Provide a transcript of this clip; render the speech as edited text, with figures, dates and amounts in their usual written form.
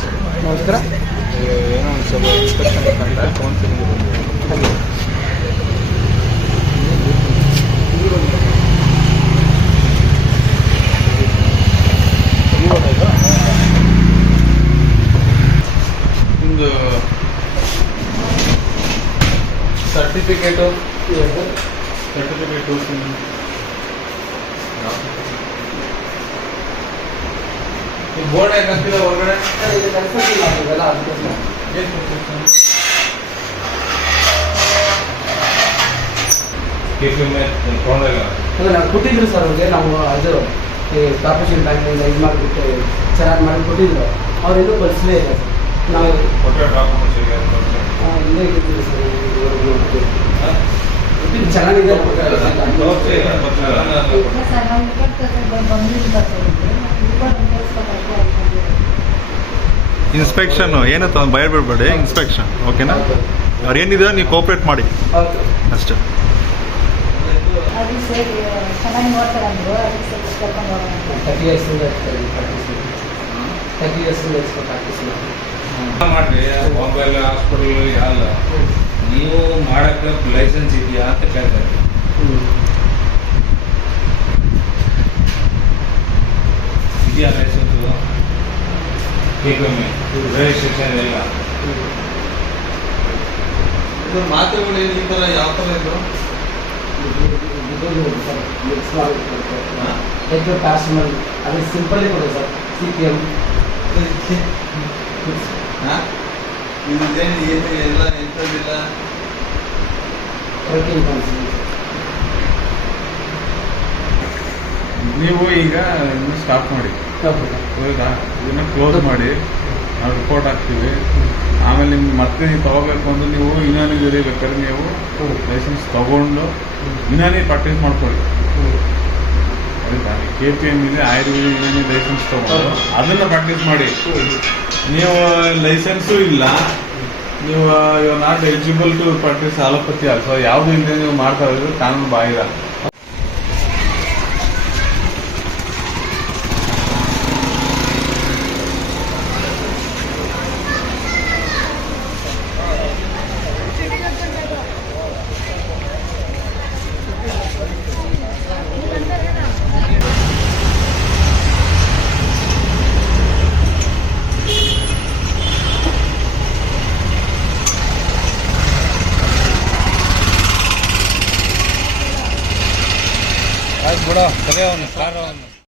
Sir ನಮಸ್ಕಾರ. ಏನೋ ಒಂದು ಸ್ವಲ್ಪ ಇನ್ಸ್ಪೆಕ್ಷನ್ ಅಂತ ಕೌನ್ಸಿಲಿಂಗ್ ಬಂದಿದೆ. ನಿಮ್ಮದು ಸರ್ಟಿಫಿಕೇಟು ಬೋರ್ಡ್ ಯಾಕೆ ಹಾಕ್ತಿಲ್ಲ ಹೊರಗಡೆ? ನಾವು ಕೊಟ್ಟಿದ್ರು ಸರ್ ಅವ್ರಿಗೆ. ನಾವು ಅದು ಕಾರ್ಪೊರೇಷನ್ ಬ್ಯಾಂಕಿಂದ ಇದು ಮಾಡಿಬಿಟ್ಟು ಚೆನ್ನಾಗಿ ಮಾಡಿ ಕೊಟ್ಟಿದ್ರು. ಅವರೆಲ್ಲೂ ಕಳಿಸಲೇ ಇಲ್ಲ ಸರ್. ನಾವು ಇಲ್ಲೇ ಇಟ್ಟಿದ್ದೀವಿ ಸರ್. ಚೆನ್ನಾಗಿದೆ. ಇನ್ಸ್ಪೆಕ್ಷನ್ ಏನು ಭಯ ಬಿಡಬೇಡಿ. ಇನ್ಸ್ಪೆಕ್ಷನ್ ಓಕೆನಾ? ಅವ್ರು ಏನಿದೆ ನೀವು ಕೋಆಪ್ರೇಟ್ ಮಾಡಿ ಅಷ್ಟೇ. ಮಾಡ್ರಿ ಮೊಬೈಲ್ ಹಾಸ್ಪಿಟಲ್ ಯಾವಲ್ಲ ನೀವು ಮಾಡಕ್ಕೆ ಲೈಸೆನ್ಸ್ ಇದೆಯಾ ಅಂತ ಕೇಳ್ತಾರೆ. ಇದೆಯಾ ಲೈಸೆನ್ಸು? ರಿಜಿಸ್ಟ್ರೇಷನ್ ಇಲ್ಲ. ಮಾತುಗಳು ಈ ಥರ ಯಾವ ಥರ ಇದ್ರು? ಅದು ಸಿಂಪಲ್ ಕೊಡಿ ಸರ್. CPM ಇದೇನು ಏನು ಎಲ್ಲ ಎಂಥದಿಲ್ಲ. ನೀವು ಈಗ ಇನ್ನು ಸ್ಟಾಪ್ ಮಾಡಿ, ಹೌದಾ? ಇದನ್ನ ಕ್ಲೋಸ್ ಮಾಡಿ ನಾವು ರಿಪೋರ್ಟ್ ಹಾಕ್ತೀವಿ. ಆಮೇಲೆ ನಿಮ್ಗೆ ಮತ್ತೆ ನೀವು ತಗೋಬೇಕು ಅಂದ್ರೆ ನೀವು ಯುನಾನಿ ಬೇಕಾದ್ರೆ ನೀವು ಲೈಸೆನ್ಸ್ ತಗೊಂಡು ಯುನಾನಿ ಪ್ರಾಕ್ಟೀಸ್ ಮಾಡ್ಕೊಳ್ಳಿ. ಆಯ್ತಾ? KPM ಇದೆ, ಆಯುರ್ವೇದಿಕ್ ಯುನಾನಿ ಲೈಸೆನ್ಸ್ ತಗೊಂಡು ಅದನ್ನ ಪ್ರಾಕ್ಟೀಸ್ ಮಾಡಿ. ನೀವು ಲೈಸೆನ್ಸು ಇಲ್ಲ, ನೀವು you are not eligible to practise allopathy also. ಯಾವುದು ಇಲ್ಲದೆ ನೀವು ಮಾಡ್ತಾ ಇರೋದು ಕಾನೂನು ಬಾಹಿರ. ಆಯ್ತು ಬಿಡೋ, ಸರಿ ಅವನು ಕಾರ ಅವನು